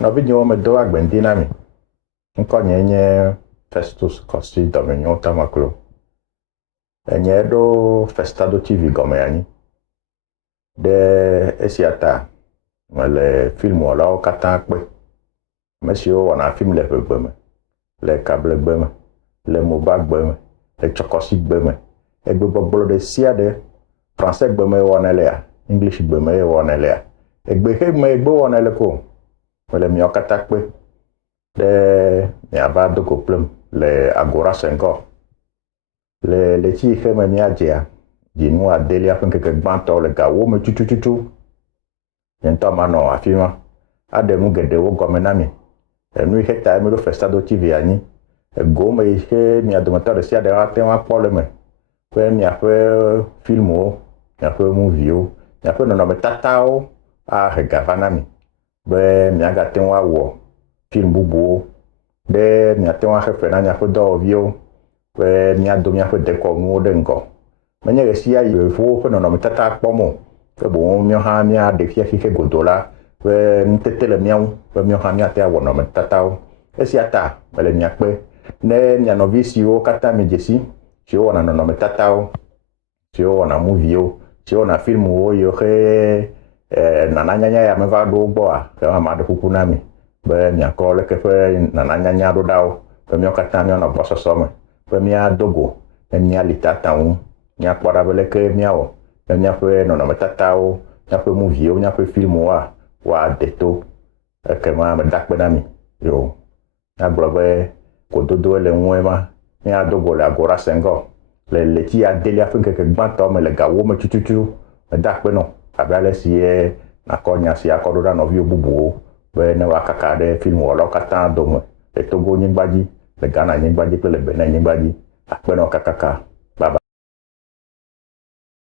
Nɔvinyewo medo agbendi na mi. Ŋkɔnye nye Festus Kosi Domenyo Tamaklo. Enye ɖo Festado TV gɔme anyi. Ɖe esia ta mele filmwɔlawo katã kpe. Ame siwo wɔna film le ʋegbe me, le kablegbe me, le mobagbe me, le tsɔkɔsigbe me, egbe gbɔgblɔ ɖe sia ɖe, français gbe me wɔna lea, English gbe me wɔna lea, egbe he me egbe wɔna le ko. Mele miawo katã kpe ɖe miava do go kplem le Agora Senghor. Le letsi xe me miadzea, dzinu adelia ƒe ŋkeke gbãtɔ le gawo me tutututu. Nye ŋutɔ manɔ afi ma aɖe nu geɖewo gɔme na mi. Enu yi xe ta mi ɖo Festado TV anyi. Ego me yi xe mia dometɔ ɖe sia ɖe ate ŋu akpɔ le me. Ƒe miaƒe filmwo, miaƒe moviewo, miaƒe nɔnɔmetatawo ahe ga va na mi. Be miagate ŋu awɔ film bubuwo ɖe miate ŋu axe fe na miaƒe dɔwɔviwo be miado miaƒe dekɔnuwo ɖe ŋgɔ. Menye ɣe sia yevuwo ƒe nɔnɔmetata kpɔm o, ke boŋ míawo hã míaɖe fiafi xe godo la be nutete le míawo be míawo hã míate awɔ nɔnɔmetatawo. Esia ta mele mia kpe ne mia nɔvi siwo katã mi dzesi, siwo wɔna nɔnɔmetatawo, siwo wɔna moviewo, siwo wɔna filmwo yiwo xe nananyanya ya meva ɖo wo gbɔa, ke maɖe kuku na mi be miakɔ leke ƒe nananyanya ɖo ɖawo be míawo katã míanɔ gbɔsɔsɔ me be míado go ne míali tata ŋu míakpɔ ɖa be leke míawɔ ne míaƒe nɔnɔmetatawo, míaƒe moviewo, míaƒe filmwoa woade to. Ekema meda akpe na mi. Yo, míagblɔ be gododo le ŋue ma, míado go le Agora Senghor le letsi adelia ƒe ŋkeke gbãtɔ me le gawo me tututu. Meda akpe nɔ abe ale si nakɔ nya si akɔ ɖo ɖa nɔviwo bubuwo be ne woakaka ɖe filmwɔlawo katã dome le Togo nyigba dzi, le Ghana nyigba dzi kple le Benin nyigba dzi. Akpe nɔ kakaka.